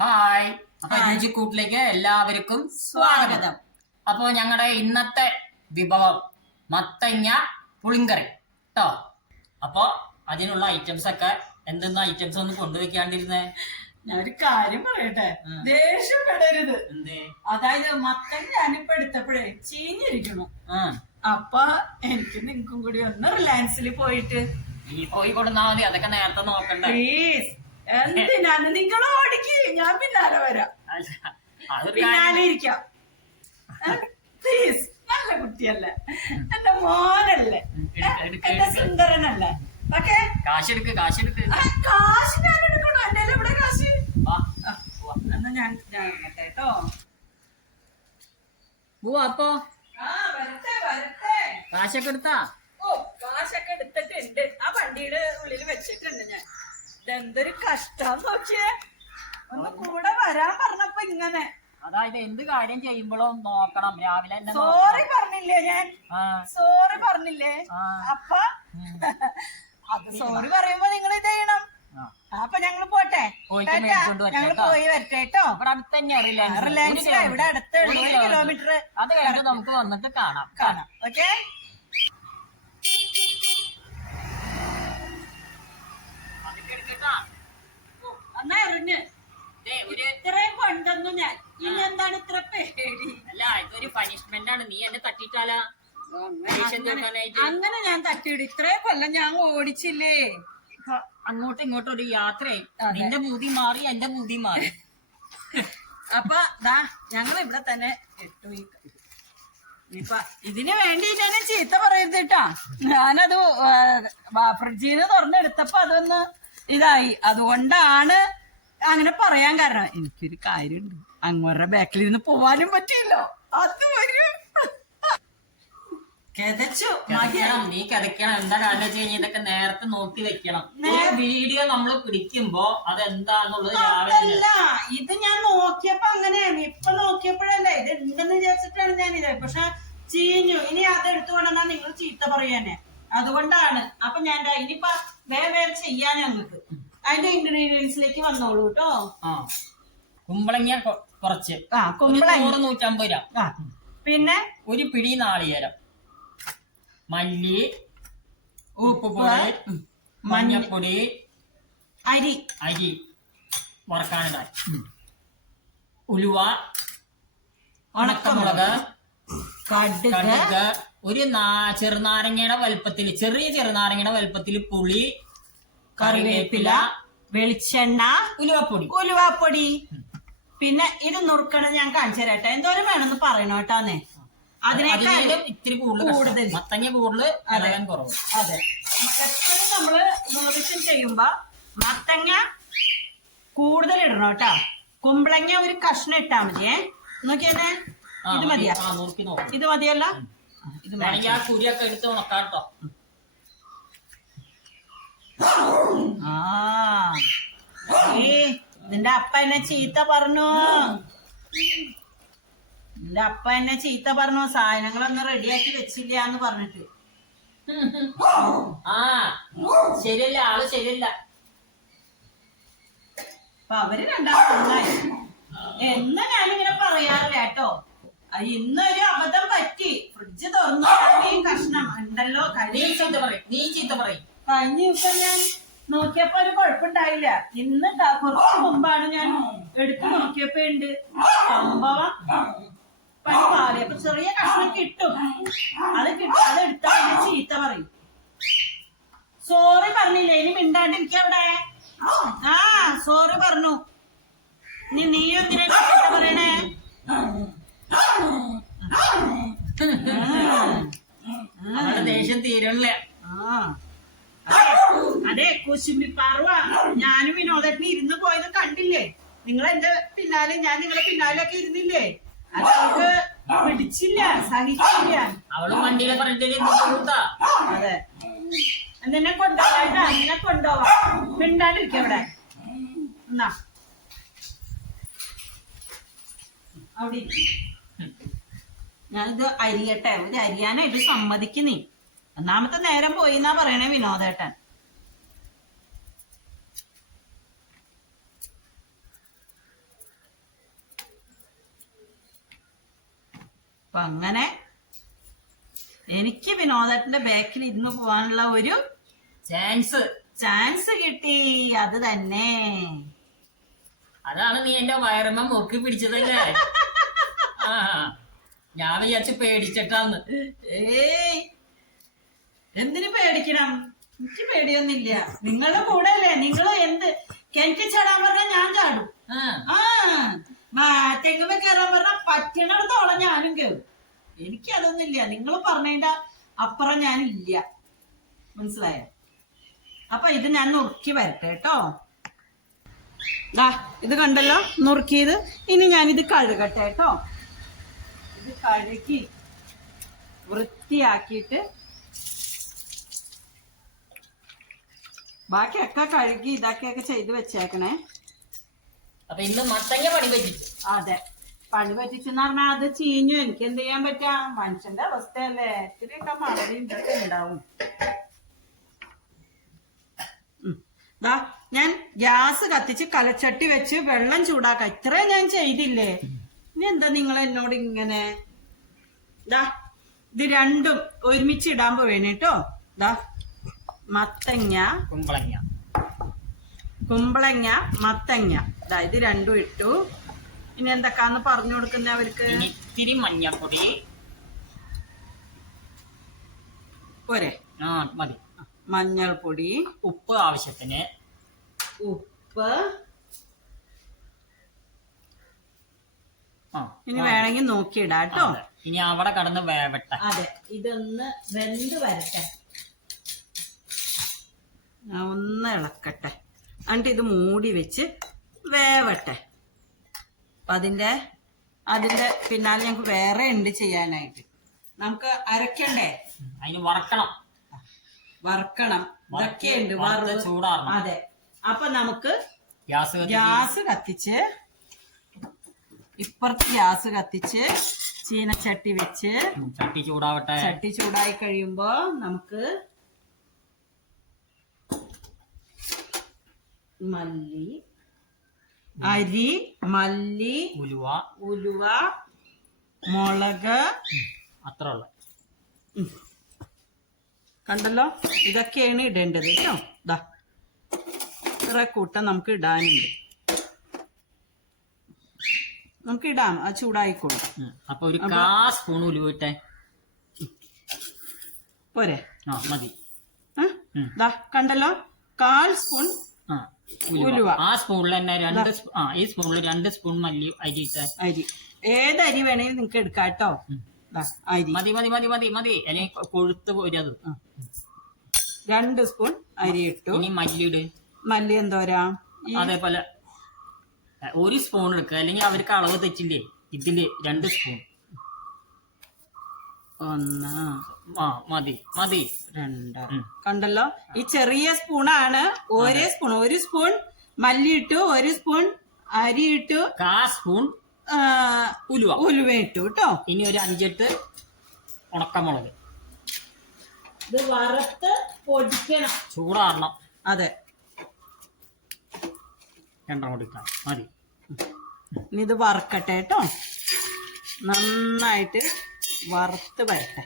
Hi. അപ്പൊ രുചിക്കൂട്ടിലേക്ക് എല്ലാവർക്കും സ്വാഗതം. അപ്പോ ഞങ്ങളുടെ ഇന്നത്തെ വിഭവം മത്തങ്ങ പുളിങ്കറി. കേട്ടോ അപ്പോ അതിനുള്ള ഐറ്റംസ് ഒക്കെ എന്തെന്ന ഐറ്റംസ് ഒന്ന് കൊണ്ടുവയ്ക്കാണ്ടിരുന്നേ? ഞാൻ ഒരു കാര്യം പറയട്ടെ. ദേഷ്യപ്പെടരുത് എന്തേ? അതായത് മത്തൻ ഞാനിപ്പോ എടുത്തപ്പോഴേ ചീഞ്ഞിരിക്കണു അപ്പൊ എനിക്ക് നിങ്ങൾക്കും കൂടി ഒന്ന് റിലയൻസിൽ പോയിട്ട്. പോയി കൊടുന്നാ മതി. അതൊക്കെ നേരത്തെ നോക്കണ്ടേ. പ്ലീസ് എന്തിനാണ്? നിങ്ങൾ ഓടിക്ക്. ഞാൻ പിന്നാലെ വരാം. പിന്നാലെ ഇരിക്കാം. പ്ലീസ് നല്ല കുട്ടിയല്ലേ. എന്റെ മോനല്ലേ. എന്റെ സുന്ദരനല്ലേ. ഓക്കെ? കാശെടുക്ക് കാശെടുക്ക്. കാശ് ഞാൻ എടുക്കണോ? എന്റെ എവിടെ കാശ്. എന്നാ ഞാൻ ഞാൻ കേട്ടോ. പോവാ അപ്പോ. കാശൊക്കെ എടുത്താ? ഓ കാശൊക്കെ എടുത്തിട്ടുണ്ട്. ആ വണ്ടിയുടെ ഉള്ളിൽ വെച്ചിട്ടുണ്ട് ഞാൻ. ഇതെന്തൊരു കഷ്ടം നോക്കിയേ. ഒന്ന് കൂടെ വരാൻ പറഞ്ഞപ്പോ ഇങ്ങനെ. അതായത് എന്ത് കാര്യം ചെയ്യുമ്പോഴും നോക്കണം. രാവിലെ സോറി പറഞ്ഞില്ലേ ഞാൻ? സോറി പറഞ്ഞില്ലേ. അപ്പ അത് സോറി പറയുമ്പോ നിങ്ങൾ ഇത് ചെയ്യണം. അപ്പൊ ഞങ്ങൾ പോട്ടെ. ഞങ്ങൾ ഞങ്ങൾ. പോയി വരട്ടെ കേട്ടോ. ഇവിടെ അടുത്ത് തന്നെ റിലയൻസ് ഇവിടെ അടുത്ത് കിലോമീറ്റർ. അത് കഴിഞ്ഞ് നമുക്ക് വന്നിട്ട് കാണാം. കാണാം. ഓക്കെ അതൊക്കെ എടുക്കട്ടാ. എന്നാ എറിഞ്ഞ്. ഇത്രയും ഞാൻ. ഇനി എന്താണ് ഇത്ര പേടി? അല്ല ഇതൊരു ആണ്. നീ എന്നെ തട്ടിട്ടാലാ? അങ്ങനെ ഞാൻ തട്ടിയിടും. ഇത്രയും കൊല്ലം ഞാൻ ഓടിച്ചില്ലേ? അങ്ങോട്ടും ഇങ്ങോട്ടും ഒരു യാത്രയും എന്റെ നിന്റെ മൂതി മാറി എന്റെ ബൂതി മാറി. അപ്പൊ ദാ ഞങ്ങൾ ഇവിടെ തന്നെ ഇപ്പൊ ഇതിന് വേണ്ടി ഞാൻ ചീത്ത പറയരുത് കേട്ടാ. ഞാനത് ഫ്രിഡ്ജിന്ന് തുറന്നെടുത്തപ്പോ അതൊന്ന് ഇതായി. അതുകൊണ്ടാണ് അങ്ങനെ പറയാൻ കാരണം. എനിക്കൊരു കാര്യമുണ്ട്. അങ്ങോരുടെ ബാക്കിൽ ഇരുന്ന് പോവാനും പറ്റില്ലോ അത് വരും കിതച്ചു കിതയ്ക്കണം നീ കിതയ്ക്കണം. എന്താ കാരണം വെച്ച് കഴിഞ്ഞാൽ ഇതൊക്കെ നേരത്തെ നോക്കി വെക്കണം. വീഡിയോ നമ്മൾ പിടിക്കുമ്പോ അത് എന്താണെന്നുള്ളത് ഇത് ഞാൻ നോക്കിയപ്പോ അങ്ങനെയാണ്. ഇപ്പൊ നോക്കിയപ്പോഴല്ലേ. ഇത് ഉണ്ടെന്ന് വിചാരിച്ചിട്ടാണ് ഞാൻ ഇത് പക്ഷെ ചീഞ്ഞു. ഇനി അത് എടുത്തു കൊണ്ടെന്നാ നിങ്ങൾ ചീത്ത പറയാനെ അതുകൊണ്ടാണ്. അപ്പൊ ഞാൻ ഇനിയിപ്പോ വേറെ വേറെ ചെയ്യാൻ ഞങ്ങൾക്ക് അതിന്റെ ഇൻഗ്രീഡിയൻസിലേക്ക് വന്നോളൂ കേട്ടോ. കുമ്പളങ്ങ കുറച്ച്. ആ കുമ്പളങ്ങ. നൂറ്റമ്പത് ഗ്രാം. ആ. പിന്നെ? ഒരു പിടി നാളികേരം. മല്ലി ഉപ്പ് ഉപ്പുപൊടി മഞ്ഞപ്പൊടി അരി. അരി വറക്കാനിടാൻ ഉലുവ ഉണക്കമുളക് കടുക് ഒരു നാ ചെറുനാരങ്ങയുടെ വലുപ്പത്തിൽ ചെറിയ ചെറുനാരങ്ങയുടെ വലുപ്പത്തിൽ പുളി കറിവേപ്പില വെളിച്ചെണ്ണ ഉലുവപ്പൊടി. ഉലുവപ്പൊടി. പിന്നെ ഇത് നുറുക്കണം ഞാൻ കാണിച്ചു തരട്ടെ എന്തോരം വേണമെന്ന് പറയണോ കേട്ടാന്നേ? അതിനേക്കാളും ഇത്തിരി കൂടുതൽ കൂടുതൽ. മത്തങ്ങ കൂടുതൽ ഇളകാൻ കുറവ്. അതെ. എപ്പോഴും നമ്മൾ നോവിച്ചും ചെയ്യുമ്പോ മത്തങ്ങ കൂടുതൽ ഇടണം കേട്ടാ? കുമ്പളങ്ങ ഒരു കഷ്ണം ഇട്ടാ മതിയേ. നോക്കിയെന്നെ ഇത് മതിയാ? ഇത് മതിയല്ല? ഇത് മതി. വേണമെങ്കിൽ ആ കുരിയൊക്കെ എടുത്ത് ഉണക്കാം കേട്ടോ ആ നിന്റെ അപ്പ എന്നെ ചീത്ത പറഞ്ഞു. നിന്റെ അപ്പ എന്നെ ചീത്ത പറഞ്ഞു. സാധനങ്ങളൊന്നും റെഡിയാക്കി വെച്ചില്ല എന്ന് പറഞ്ഞിട്ട്. ആ ശരിയല്ല ആൾ ശരിയല്ല. അപ്പൊ അവർ രണ്ടാമത് എന്നാ എന്ന് ഞാനിങ്ങനെ പറയാറില്ല കേട്ടോ. അത് ഇന്നൊരു അബദ്ധം പറ്റി. ഫ്രിഡ്ജ് തുറന്നു. കഷ്ണം. ഉണ്ടല്ലോ നീ ചീത്ത പറയും. നീ ചീത്ത പറയും. കഴിഞ്ഞ ദിവസം ഞാൻ നോക്കിയപ്പോ ഒരു കുഴപ്പമുണ്ടായില്ല ഇന്ന് കുറച്ച് മുമ്പാണ് ഞാൻ എടുത്തു നോക്കിയപ്പോ ഉണ്ട്. സംഭവം പണി മാറിയപ്പോ ചെറിയ കഷ്ണം കിട്ടും. അത് കിട്ടും. അത് എടുത്താൽ ചീത്ത പറയും. സോറി പറഞ്ഞില്ലേ. ഇനി മിണ്ടാണ്ടിരിക്ക അവിടെ. ആ സോറി പറഞ്ഞു. ഇനി നീ എന്തിനാ ചീത്ത പറയണേ? ദേഷ്യം തീരല്ലേ അതെ, കുശുമ്പി പാർവ ഞാനും വിനോദത്തിന് ഇരുന്ന് പോയത് കണ്ടില്ലേ? നിങ്ങൾ എന്റെ പിന്നാലെ ഞാൻ നിങ്ങളെ പിന്നാലൊക്കെ ഇരുന്നില്ലേ? അത് പിടിച്ചില്ല സഹിച്ചില്ല. അവൾ വണ്ടിയിലെ പറഞ്ഞിട്ട് അതെ. നിന്നെ കൊണ്ടുപോവാ നിന്നെ കൊണ്ടുപോവാ? മിണ്ടാണ്ടിരിക്ക അവിടെ. എന്നാ. അവിടെ. ഞാനിത് അരിയട്ടെ. ഇത് അരിയാനായിട്ട് സമ്മതിക്കുന്നേ. ഒന്നാമത്തെ നേരം പോയി എന്നാ പറയണേ വിനോദേട്ടൻ. അപ്പൊ അങ്ങനെ എനിക്ക് വിനോദേട്ടന്റെ ബാക്കിൽ ഇരുന്ന് പോകാനുള്ള ഒരു ചാൻസ് ചാൻസ് കിട്ടി. അത് തന്നെ. അതാണ് നീ എന്റെ വയറമ്മ മുക്കി പിടിച്ചതല്ലേ? ആ. ഞാൻ വിചാരിച്ച് പേടിച്ചിട്ടാന്ന്. ഏയ് എന്തിനു പേടിക്കണം? എനിക്ക് പേടിയൊന്നില്ല നിങ്ങളുടെ കൂടെ അല്ലേ നിങ്ങൾ എന്ത്? കിണറ്റ് ചാടാൻ പറഞ്ഞാൽ ഞാൻ ചാടും. ആ. തെങ്ങുമ്പോ കയറാൻ പറഞ്ഞാൽ പറ്റണിടത്തോളം ഞാനും കയറും എനിക്ക് അതൊന്നുമില്ല നിങ്ങൾ പറഞ്ഞതിന്റെ അപ്പുറം ഞാനില്ല. മനസ്സിലായ? അപ്പൊ ഇത് ഞാൻ നുറുക്കി വരട്ടെ കേട്ടോ. ഇത് കണ്ടല്ലോ? നുറുക്കിയത്. ഇനി ഞാനിത് കഴുകട്ടെ കേട്ടോ. ഇത് കഴുകി വൃത്തിയാക്കിയിട്ട് ബാക്കിയൊക്കെ കഴുകി ഇതാക്കിയൊക്കെ ചെയ്ത് വെച്ചേക്കണേ. അപ്പൊ ഇന്ന് മത്തങ്ങ പണി പറ്റിച്ചു. അതെ. പണി പറ്റിച്ചെന്ന് പറഞ്ഞാൽ അത് ചീഞ്ഞു. എനിക്ക് എന്ത് ചെയ്യാൻ പറ്റാ? മനുഷ്യന്റെ അവസ്ഥയല്ലേ. ഇത്തിരിയൊക്കെ മഴയും ഇതൊക്കെ ഉണ്ടാവും. ഞാൻ ഗ്യാസ് കത്തിച്ച് കലച്ചട്ടി വെച്ച് വെള്ളം ചൂടാക്ക. ഇത്രയും ഞാൻ ചെയ്തില്ലേ? ഇനി എന്താ നിങ്ങൾ എന്നോട് ഇങ്ങനെ? ദാ ഇത് രണ്ടും ഒരുമിച്ച് ഇടാൻ പോവേണ കേട്ടോ ദാ മത്തങ്ങ കുമ്പളങ്ങ. കുമ്പളങ്ങ മത്തങ്ങ. ദാ ഇത് രണ്ടും ഇട്ടു. ഇനി എന്തൊക്കെയാന്ന് പറഞ്ഞു കൊടുക്കുന്ന അവർക്ക്? ഇത്തിരി മഞ്ഞപ്പൊടി. പോരെ. ആ മതി. മഞ്ഞൾപ്പൊടി. ഉപ്പ് ആവശ്യത്തിന്. ഉപ്പ്. ഇനി വേണമെങ്കിൽ നോക്കിയിടാം കേട്ടോ. ഇനി അവിടെ കടന്ന് വേവട്ടെ. അതെ ഇതൊന്ന് വെന്ത് വരട്ടെ. ഒന്ന് ഇളക്കട്ടെ. എന്നിട്ട് ഇത് മൂടി വെച്ച് വേവട്ടെ. അപ്പൊ അതിന്റെ അതിന്റെ പിന്നാലെ ഞങ്ങൾക്ക് വേറെ ഉണ്ട് ചെയ്യാനായിട്ട്. നമുക്ക് അരക്കണ്ടേ? അതിന് വറക്കണം. വറക്കണം. ഇതൊക്കെ ഉണ്ട് വറുത്ത് ചൂടാറണം. അതെ. അപ്പൊ നമുക്ക് ഗ്യാസ് ഗ്യാസ് കത്തിച്ച് ഇപ്പുറത്ത് ഗ്യാസ് കത്തിച്ച് ചീനച്ചട്ടി വെച്ച് ചട്ടി ചൂടാവട്ടെ. ചട്ടി ചൂടായി കഴിയുമ്പോ നമുക്ക് മല്ലി അരി മല്ലി ഉലുവ. ഉലുവ മുളക്. അത്ര ഉള്ള. കണ്ടല്ലോ? ഇതൊക്കെയാണ് ഇടേണ്ടത് കേട്ടോ. ദാ ഇത്ര കൂട്ടം നമുക്ക് ഇടാനുണ്ട്. നമുക്ക് ഇടാം ആ ചൂടായിക്കോളും. അപ്പൊ ഒരു കാ സ്പൂൺ ഉലുവ ഇട്ടെ പോരെ. ആ മതി. ദാ കണ്ടല്ലോ? കാൽ സ്പൂൺ ആ ഉലുവ. ആ സ്പൂണിൽ തന്നെ രണ്ട് ആ ഈ സ്പൂണിൽ രണ്ട് സ്പൂൺ മല്ലി അരി ഇട്ട. അരി. ഏത് അരി വേണേലും നിങ്ങൾക്ക് എടുക്കാം കേട്ടോ. അരി. മതി മതി മതി മതി മതി. അല്ലെങ്കിൽ കൊഴുത്ത് പോരത്. രണ്ട് സ്പൂൺ അരി ഇട്ടു. ഇനി മല്ലിയിട് മല്ലി എന്തോരാ? അതേപോലെ ഒരു സ്പൂൺ എടുക്കുക. അല്ലെങ്കിൽ അവർക്ക് അളവ് തെറ്റില്ലേ? ഇതിൽ രണ്ട് സ്പൂൺ ഒന്ന് ആ മതി മതി. രണ്ട്. കണ്ടല്ലോ? ഈ ചെറിയ സ്പൂണാണ് ഒരേ സ്പൂൺ ഒരു സ്പൂൺ മല്ലി ഇട്ടു ഒരു സ്പൂൺ അരി ഇട്ടു. കാ സ്പൂൺ ഉലുവ. ഉലുവ ഇട്ടു കേട്ടോ ഇനി ഒരു അഞ്ചെട്ട് ഉണക്കമുളക്. ഇത് വറുത്ത് പൊടിക്കണം. ചൂടാറണം. അതെ. രണ്ടെണ്ണം കൂടി ഇട്ടാ മതി. ഇനി ഇത് വറുക്കട്ടെ കേട്ടോ. നന്നായിട്ട് വറുത്ത് വരട്ടെ.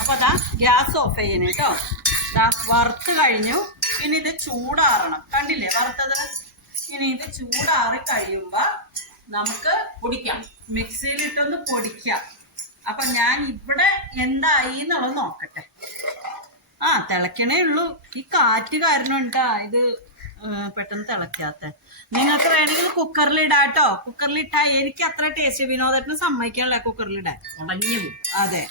അപ്പൊ അതാ ഗ്യാസ് ഓഫ് ചെയ്യണം കേട്ടോ. വറുത്ത് കഴിഞ്ഞു. ഇനി ഇത് ചൂടാറണം. കണ്ടില്ലേ വറുത്തത്? ഇനി ഇത് ചൂടാറി കഴിയുമ്പോ നമുക്ക് കുടിക്കാം മിക്സിയിലിട്ടൊന്ന് പൊടിക്കാം. അപ്പൊ ഞാൻ ഇവിടെ എന്തായി എന്നുള്ളത് നോക്കട്ടെ. ആ തിളക്കണേ ഉള്ളൂ. ഈ കാറ്റ് കാരണം ഉണ്ടാ ഇത് പെട്ടെന്ന് തിളക്കാത്ത നിങ്ങൾക്ക് വേണമെങ്കിൽ കുക്കറിൽ ഇടാട്ടോ കുക്കറിൽ ഇട്ടാ എനിക്ക് അത്ര ടേസ്റ്റ് വിനോദത്തിന് സമ്മതിക്കാനുള്ള കുക്കറിൽ ഇടാൻ ഉടഞ്ഞു അതെ.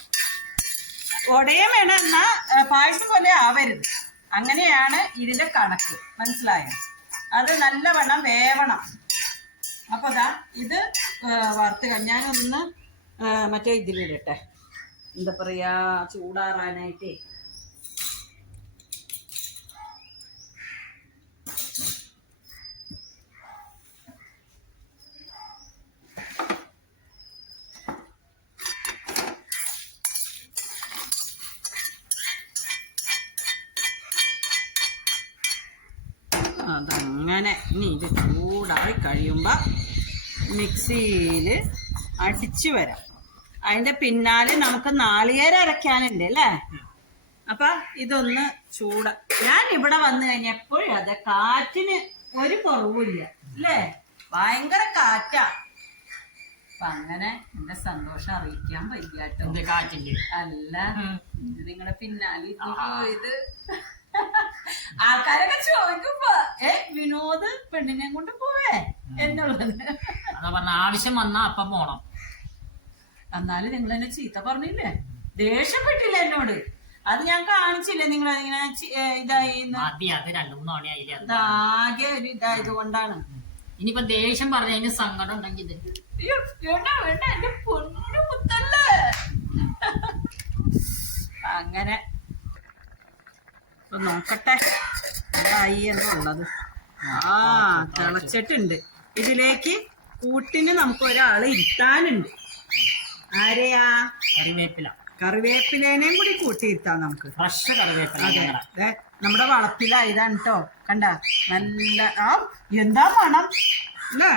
ഒടയും വേണം എന്നാ പായസം പോലെ ആവരുത്. അങ്ങനെയാണ് ഇതിന്റെ കണക്ക്. മനസ്സിലായോ? അത് നല്ലവണ്ണം വേവണം. അപ്പൊ അതാ ഇത് വറുത്ത് ഞാനൊന്ന് മറ്റേ ഇതിലിടട്ടെ. എന്താ പറയാ ചൂടാറാനായിട്ടേ അതങ്ങനെ ഇനി ഇത് ചൂടായി കഴിയുമ്പോ മിക്സിയിൽ അടിച്ചു വരാം. അതിന്റെ പിന്നാലെ നമുക്ക് നാളികേരം അരയ്ക്കാനുണ്ട് അല്ലേ? അപ്പൊ ഇതൊന്ന് ചൂട. ഞാൻ ഇവിടെ വന്നു കഴിഞ്ഞപ്പോഴും അതെ കാറ്റിന് ഒരു കുറവില്ല അല്ലേ? ഭയങ്കര കാറ്റാ. അപ്പൊ അങ്ങനെ എന്റെ സന്തോഷം അറിയിക്കാൻ വയ്യാട്ടോ അല്ല നിങ്ങളെ പിന്നാലെ ഇത് ആൾക്കാരൊക്കെ ചോദിക്കുമ്പോ ഏ വിനോദ് പെണ്ണിനെ കൊണ്ട് പോവേ? എന്നുള്ളത്. അതാ പറഞ്ഞ ആവശ്യം വന്നാ അപ്പൊ പോണം. എന്നാലും നിങ്ങൾ എന്നെ ചീത്ത പറഞ്ഞില്ലേ? ദേഷ്യപ്പെട്ടില്ല എന്നോട്. അത് ഞാൻ കാണിച്ചില്ലേ നിങ്ങൾ ഏ, ഇതായി ആകെ ഒരു ഇതായത് കൊണ്ടാണ് ഇനിയിപ്പൊ ദേഷ്യം പറഞ്ഞതിന് സങ്കടം ഉണ്ടെങ്കിൽ അങ്ങനെ. നോക്കട്ടെ. എന്നുള്ളത്. ആ തിളച്ചിട്ടുണ്ട്. ഇതിലേക്ക് കൂട്ടിന് നമുക്ക് ഒരാൾ ഇരുത്താനുണ്ട്. ആരെയാ? കറിവേപ്പില. കറിവേപ്പിലേനെയും കൂടി കൂട്ടി കൂട്ടിയിരുത്താം നമുക്ക്. ഫ്രഷ് കറിവേപ്പില അതെ നമ്മുടെ വളപ്പിലായതാണ് കേട്ടോ കണ്ട നല്ല ആ എന്താ മണം? അല്ലേ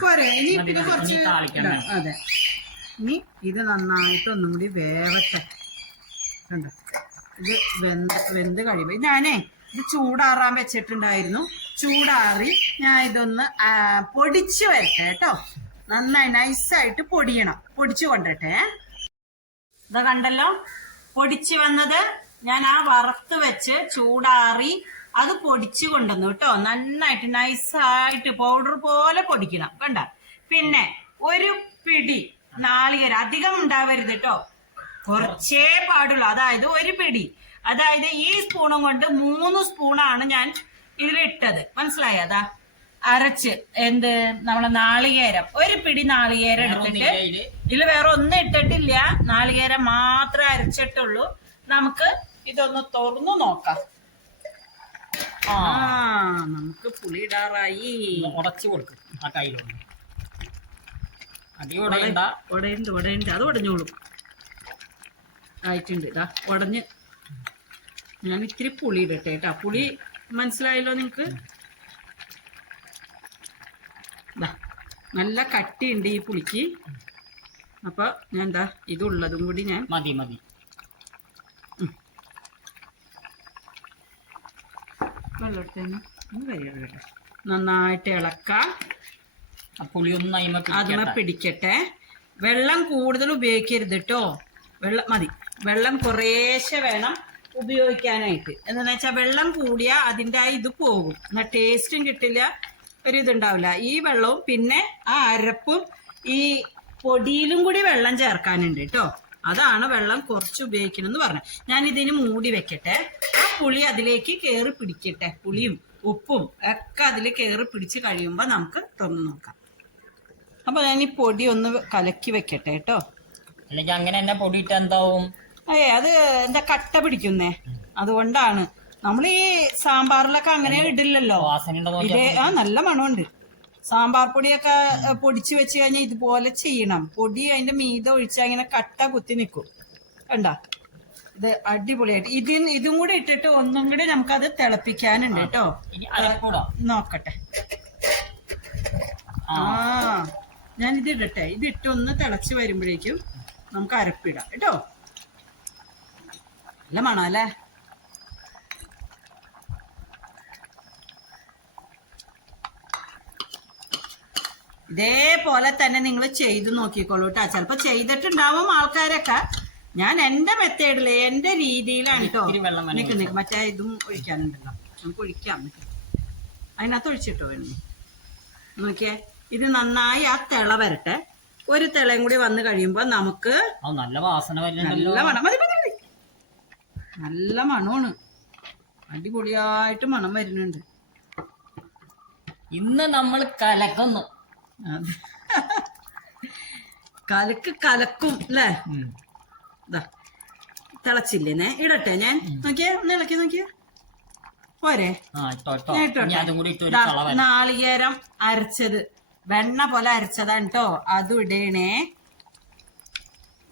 പോരെ ഇനി പിന്നെ കുറച്ച് അതെ. ഇനി ഇത് നന്നായിട്ട് ഒന്നും കൂടി വേവട്ടെ. കണ്ട? ഇത് വെന്ത് വെന്ത് കഴിയുമ്പോ ഞാനേ ഇത് ചൂടാറാൻ വെച്ചിട്ടുണ്ടായിരുന്നു. ചൂടാറി ഞാൻ ഇതൊന്ന് പൊടിച്ചു വരട്ടെ കേട്ടോ. നന്നായി നൈസായിട്ട് പൊടിയണം. പൊടിച്ചു കൊണ്ടട്ടെ ഇതാ കണ്ടല്ലോ? പൊടിച്ചു വന്നത് ഞാൻ ആ വറുത്ത് വെച്ച് ചൂടാറി അത് പൊടിച്ചു കൊണ്ടുവന്നു കേട്ടോ. നന്നായിട്ട് നൈസായിട്ട് പൗഡർ പോലെ പൊടിക്കണം കണ്ട. പിന്നെ ഒരു പിടി നാളികേരം. അധികം ഉണ്ടാവരുത് കേട്ടോ. കുറച്ചേ പാടുള്ളൂ. അതായത് ഒരു പിടി. അതായത് ഈ സ്പൂണും കൊണ്ട് മൂന്ന് സ്പൂണാണ് ഞാൻ ഇതിലിട്ടത്. മനസ്സിലായോ? അതാ അരച്ച് എന്ത്? നമ്മളെ നാളികേരം. ഒരു പിടി നാളികേരം എടുത്തിട്ട് ഇതിൽ. ഇതിൽ വേറെ ഒന്നും ഇട്ടിട്ടില്ല. നാളികേരം മാത്രമേ അരച്ചിട്ടുള്ളൂ. നമുക്ക് ഇതൊന്ന് തുറന്നു നോക്കാം. ആ. നമുക്ക് പുളി ഇടാറായി. ഒന്ന് ഉടച്ചു കൊടുക്കും ആ കയ്യിലൊന്ന് അടി ഉടയണ്ട. ഉടയുണ്ട് ഉടയുണ്ട്. അത് ഉടഞ്ഞോളും. ആയിട്ടുണ്ട്. ഇതാ ഉടഞ്ഞ് ഞാൻ ഇത്തിരി പുളി ഇടട്ടെ കേട്ടോ. പുളി മനസ്സിലായല്ലോ നിങ്ങൾക്ക് നല്ല കട്ടിയുണ്ട് ഈ പുളിക്ക്. അപ്പൊ ഞാൻ എന്താ ഇതുള്ളതും കൂടി ഞാൻ മതി മതി. നന്നായിട്ട് ഇളക്കാം. അതിനെ അതിമ പിടിക്കട്ടെ. വെള്ളം കൂടുതൽ ഉപയോഗിക്കരുത് കേട്ടോ. വെള്ളം മതി. വെള്ളം കുറേശ്ശെ വേണം. ഉപയോഗിക്കാനായിട്ട്. എന്താണെന്ന് വെച്ചാൽ വെള്ളം കൂടിയാൽ അതിന്റെ ആ ഇത് പോകും. എന്നാൽ ടേസ്റ്റും കിട്ടില്ല ഒരു ഇതുണ്ടാവില്ല. ഈ വെള്ളവും പിന്നെ ആ അരപ്പും ഈ പൊടിയിലും കൂടി വെള്ളം ചേർക്കാനുണ്ട് കേട്ടോ അതാണ് വെള്ളം കുറച്ച് ഉപയോഗിക്കണം എന്ന് പറഞ്ഞത്. ഞാൻ ഇതിന് മൂടി വെക്കട്ടെ. ആ പുളി അതിലേക്ക് കയറി പിടിക്കട്ടെ. പുളിയും ഉപ്പും ഒക്കെ അതിൽ കയറി പിടിച്ച് കഴിയുമ്പോൾ നമുക്ക് തുറന്ന് നോക്കാം. അപ്പൊ ഞാൻ ഈ പൊടി ഒന്ന് കലക്കി വെക്കട്ടെ കേട്ടോ അല്ലെങ്കിൽ അങ്ങനെ തന്നെ ഇട്ട് എന്താവും? ഏ അത് എന്താ കട്ട പിടിക്കുന്നേ? അതുകൊണ്ടാണ്. നമ്മൾ ഈ സാമ്പാറിലൊക്കെ അങ്ങനെ ഇടില്ലല്ലോ. ഇതേ ആ നല്ല മണമുണ്ട്. സാമ്പാർ പൊടിയൊക്കെ പൊടിച്ചു വെച്ച് കഴിഞ്ഞാൽ ഇതുപോലെ ചെയ്യണം. പൊടി അതിന്റെ മീത ഒഴിച്ചാൽ ഇങ്ങനെ കട്ട കുത്തി നിൽക്കും കണ്ട? ഇത് അടിപൊളിയായിട്ട്. ഇതിൽ ഇതും കൂടെ ഇട്ടിട്ട് ഒന്നും കൂടി അത് തിളപ്പിക്കാനുണ്ട് കേട്ടോ. നോക്കട്ടെ. ആ. ആ ഞാൻ ഇത് ഇടട്ടെ. ഇത് ഇട്ടൊന്ന് തിളച്ച് വരുമ്പോഴേക്കും നമുക്ക് അരപ്പിടാം. കേട്ടോ? നല്ല മണം അല്ലേ? ഇതേപോലെ തന്നെ നിങ്ങൾ ചെയ്ത് നോക്കിക്കോളൂ കേട്ടോ. ചിലപ്പോ ചെയ്തിട്ടുണ്ടാവും ആൾക്കാരൊക്കെ. ഞാൻ എന്റെ മെത്തേഡിൽ എന്റെ രീതിയിലാണ് കേട്ടോ. നിക്ക് മറ്റേ ഇതും ഒഴിക്കാനുണ്ടല്ലോ. നമുക്ക് ഒഴിക്കാം. അതിനകത്ത് ഒഴിച്ചിട്ടോ വേണം നോക്കിയേ. ഇത് നന്നായി ആ തിള വരട്ടെ. ഒരു തിളയും കൂടി വന്നു കഴിയുമ്പോ നമുക്ക് നല്ല വാസന നല്ല മണം. നല്ല മണമാണ്. അടിപൊളിയായിട്ട് മണം വരുന്നുണ്ട്. ഇന്ന് നമ്മൾ കലക്കുന്നു. കലക്ക് കലക്കും അല്ലേ? തിളച്ചില്ലേ? ഇടട്ടെ ഞാൻ. നോക്കിയേ ഒന്ന് ഇളക്കി നോക്കിയേ. പോരെ? നാളികേരം അരച്ചത്. വെണ്ണ പോലെ അരച്ചതാണ് കേട്ടോ അതും ഇടേണേ.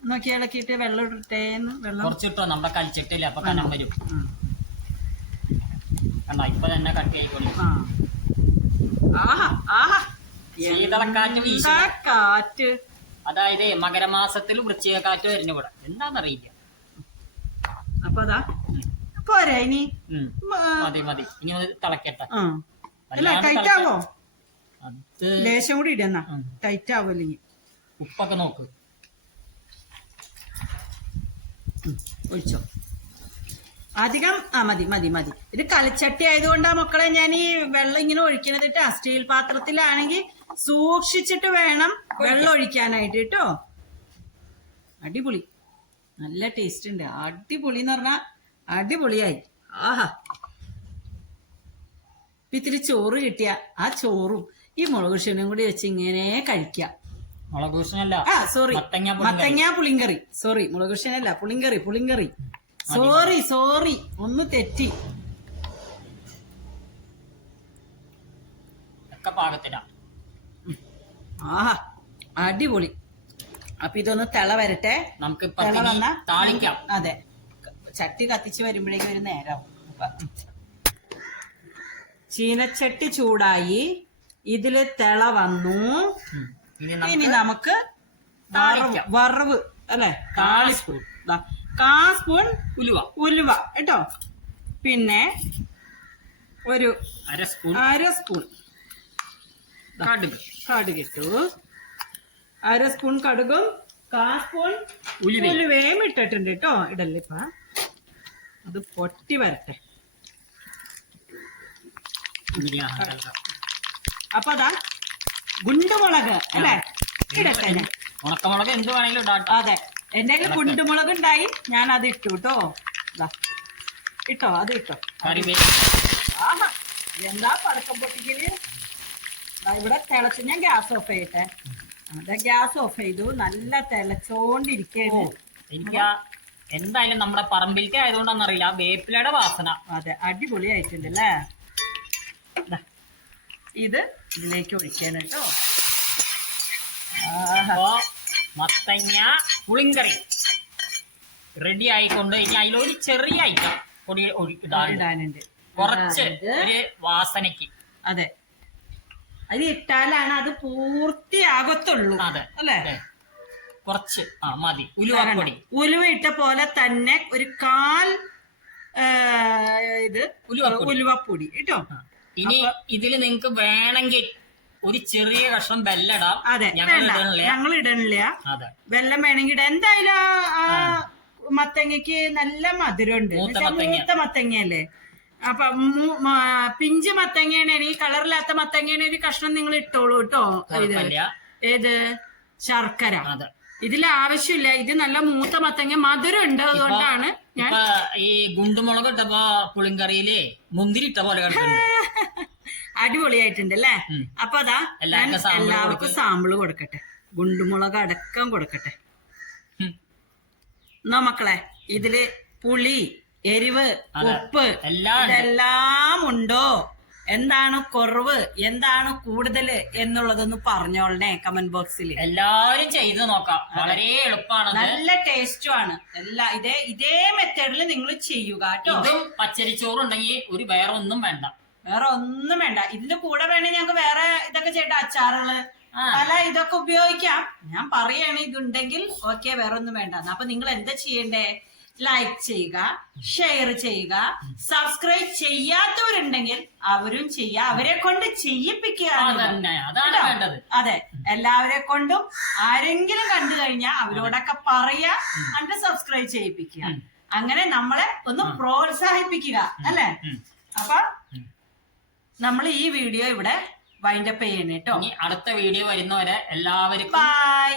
നോക്കി ഇളക്കിയിട്ട് വെള്ളം ഇടട്ടേന്ന് വെള്ളം കുറച്ചിട്ടോ നമ്മളെ കളിച്ചിട്ടില്ല അപ്പൊ കനം വരും. കണ്ട ഇപ്പൊ തന്നെ കട്ടി ആയിക്കോളി ശീതളക്കാറ്റ് വീശി കാറ്റ് അതായത് മകരമാസത്തിൽ വൃശ്ചിക കാറ്റ് വരുന്ന കൂടെ എന്താന്നറിയില്ല. അപ്പൊ അതാ. പോരാ ഇനി. മതി മതി. ഇനി തിളക്കട്ടെ. ടൈറ്റ് ആവോ? ലേശം കൂടി ഇടന്നാ. ടൈറ്റ് ആവോ അല്ലെങ്കിൽ ഉപ്പൊക്കെ നോക്ക്. ഒഴിച്ചോ. അധികം ആ മതി മതി മതി. ഇത് കളിച്ചട്ടി ആയതുകൊണ്ടാണ് മക്കളെ ഞാൻ ഈ വെള്ളം ഇങ്ങനെ ഒഴിക്കണത് കേട്ടോ. സ്റ്റീൽ പാത്രത്തിലാണെങ്കിൽ സൂക്ഷിച്ചിട്ട് വേണം വെള്ളം ഒഴിക്കാനായിട്ട് കേട്ടോ. അടിപൊളി. നല്ല ടേസ്റ്റ് ഉണ്ട്. അടിപൊളി എന്ന് പറഞ്ഞാ അടിപൊളിയായി. ആഹാ. ഇത്തിരി ചോറ് കിട്ടിയ ആ ചോറും ഈ മുളക് ക്ഷീണം കൂടി വെച്ച് ഇങ്ങനെ കഴിക്കാം. മുളക് ആ സോറി മത്തങ്ങ പുളിങ്കറി. മത്തങ്ങ പുളിങ്കറി. സോറി മുളകൃഷ്ണനല്ല പുളിങ്കറി പുളിങ്കറി. സോറി സോറി ഒന്ന് തെറ്റി. ഒക്കെ പാകത്തിനാ ആഹാ അടിപൊളി. അപ്പൊ ഇതൊന്ന് തിള വരട്ടെ. നമുക്ക് ഇപ്പൊ തിള ഇനി താളിക്കാം. അതെ. ചട്ടി കത്തിച്ച് വരുമ്പോഴേക്കും ഒരു നേരം. ചീനച്ചട്ടി ചൂടായി. ഇതിൽ തിള വന്നു. ഉം. ഇനി നമുക്ക് വറവ് അല്ലെ? കാളിസ്പൂൺ കാ സ്പൂൺ ഉലുവ. ഉലുവ കേട്ടോ? പിന്നെ ഒരു അര സ്പൂൺ. അര സ്പൂൺ. കടുക്. ഇട്ടു. അര സ്പൂൺ കടുകും കാ സ്പൂൺ ഉലുവ ഉലുവയും ഇട്ടിട്ടുണ്ട് കേട്ടോ ഇടല്ലിപ്പ അത് പൊട്ടി വരട്ടെ. അപ്പൊ അതാ ഗുണ്ടുമുളക് അല്ലേ? ഇടട്ടെ ഞാൻ. ഉണക്കമുളക് എന്ത് വേണമെങ്കിലും ഇടാട്ടോ അതെ. എന്റെ കയ്യിൽ ഗുണ്ടുമുളക് ഉണ്ടായി ഞാൻ അത് ഇട്ടു കേട്ടോ. ഇട്ടോ അത് ഇട്ടോ. ആഹാ. എന്താ പടക്കം പൊട്ടിക്കൽ? ഇവിടെ തിളച്ച് ഞാൻ ഗ്യാസ് ഓഫ് ചെയ്യട്ടെ. അതെ ഗ്യാസ് ഓഫ് ചെയ്തു. നല്ല തിളച്ചോണ്ടിരിക്കുന്നു എനിക്ക് എന്തായാലും നമ്മുടെ പറമ്പിലേക്ക് ആയതുകൊണ്ടാണെന്നറിയില്ല. ആ വേപ്പിലയുടെ വാസന. അതെ അടിപൊളിയായിട്ടുണ്ട് അല്ലേ? ഇത് ഇതിലേക്ക് ഒഴിക്കാനായിട്ടോ കേട്ടോ മത്തങ്ങ പുളിങ്കറി. റെഡി ആയിക്കൊണ്ട് ഇനി അതിലൊരു ചെറിയ ഐറ്റം പൊടി ഇടാനുണ്ട്. കുറച്ച് ഒരു വാസനയ്ക്ക്. അതെ. അത് ഇട്ടാലാണ് അത് പൂർത്തിയാകത്തുള്ളൂ അതെ. അല്ലേ. കുറച്ച് ആ മതി. ഉലുവപ്പൊടി ഉലുവ ഇട്ട പോലെ തന്നെ ഒരു കാൽ ഇത് ഉലുവപ്പൊടി. ഉലുവപ്പൊടി. കേട്ടോ. ഇനി ഇതിൽ നിങ്ങൾക്ക് വേണമെങ്കിൽ ഒരു ചെറിയ കഷ്ണം ബെല്ലടാം. അതെ ഞങ്ങൾ ഇടണില്ല. വെല്ലം വേണമെങ്കിൽ എന്തായാലും മത്തങ്ങക്ക് നല്ല മധുരമുണ്ട്. മൂത്ത മത്തങ്ങയല്ലേ? അപ്പൊ പിഞ്ച് മത്തങ്ങയാണ്. പിഞ്ച് മത്തങ്ങയാണെങ്കിൽ കളറില്ലാത്ത മത്തങ്ങയാണ് ഒരു കഷ്ണം നിങ്ങൾ ഇട്ടോളൂ കേട്ടോ. ഇത് ഏത്? ശർക്കര. ഇതിൽ ആവശ്യമില്ല. ഇത് നല്ല മൂത്ത മത്തങ്ങ. മധുരം ഉണ്ട് അതുകൊണ്ടാണ് ഇപ്പൊ ഈ ഗുണ്ടുമുളക് ഇട്ടപ്പോ പുളിങ്കറിയിൽ മുന്തിരി ഇട്ട പോലെ കിടക്കുന്നുണ്ട്. അടിപൊളിയായിട്ടുണ്ട് അല്ലേ. അപ്പൊ അതാ ഞാൻ എല്ലാവർക്കും സാമ്പിൾ കൊടുക്കട്ടെ. ഗുണ്ടുമുളക് അടക്കം കൊടുക്കട്ടെ. എന്നാ മക്കളെ ഇതിൽ പുളി എരിവ് ഉപ്പ് എല്ലാം ഉണ്ട്. എന്താണ് കുറവ്? എന്താണ് കൂടുതൽ എന്നുള്ളതൊന്ന് പറഞ്ഞോളണേ കമന്റ് ബോക്സിൽ എല്ലാവരും ചെയ്ത് നോക്കാം. വളരെ എളുപ്പമാണ് നല്ല ടേസ്റ്റും ആണ്. എല്ലാ ഇതേ ഇതേ മെത്തേഡിൽ നിങ്ങൾ ചെയ്യുക കേട്ടോ. ഇതും പച്ചരിച്ചോറും ഉണ്ടെങ്കിൽ ഒരു വേറെ ഒന്നും വേണ്ട. വേറെ ഒന്നും വേണ്ട. ഇതിന്റെ കൂടെ വേണേ ഞങ്ങൾക്ക് വേറെ ഇതൊക്കെ ചെയ്യട്ടെ അച്ചാറുകൾ. പല ഇതൊക്കെ ഉപയോഗിക്കാം. ഞാൻ പറയാണ് ഇതുണ്ടെങ്കിൽ ഓക്കെ വേറെ ഒന്നും വേണ്ട അപ്പൊ നിങ്ങൾ എന്താ ചെയ്യണ്ടേ? ലൈക്ക് ചെയ്യുക ഷെയർ ചെയ്യുക സബ്സ്ക്രൈബ് ചെയ്യാത്തവരുണ്ടെങ്കിൽ അവരും ചെയ്യുക അവരെ കൊണ്ട് ചെയ്യിപ്പിക്കുക അതെ. എല്ലാവരെ കൊണ്ടും ആരെങ്കിലും കണ്ടു കഴിഞ്ഞാൽ അവരോടൊക്കെ പറയാ എന്നിട്ട് സബ്സ്ക്രൈബ് ചെയ്യിപ്പിക്കുക. അങ്ങനെ നമ്മളെ ഒന്ന് പ്രോത്സാഹിപ്പിക്കുക അല്ലെ. അപ്പൊ നമ്മൾ ഈ വീഡിയോ ഇവിടെ വൈൻഡപ്പ് ചെയ്യണേട്ടോ അടുത്ത വീഡിയോ വരുന്നവരെ എല്ലാവർക്കും ബൈ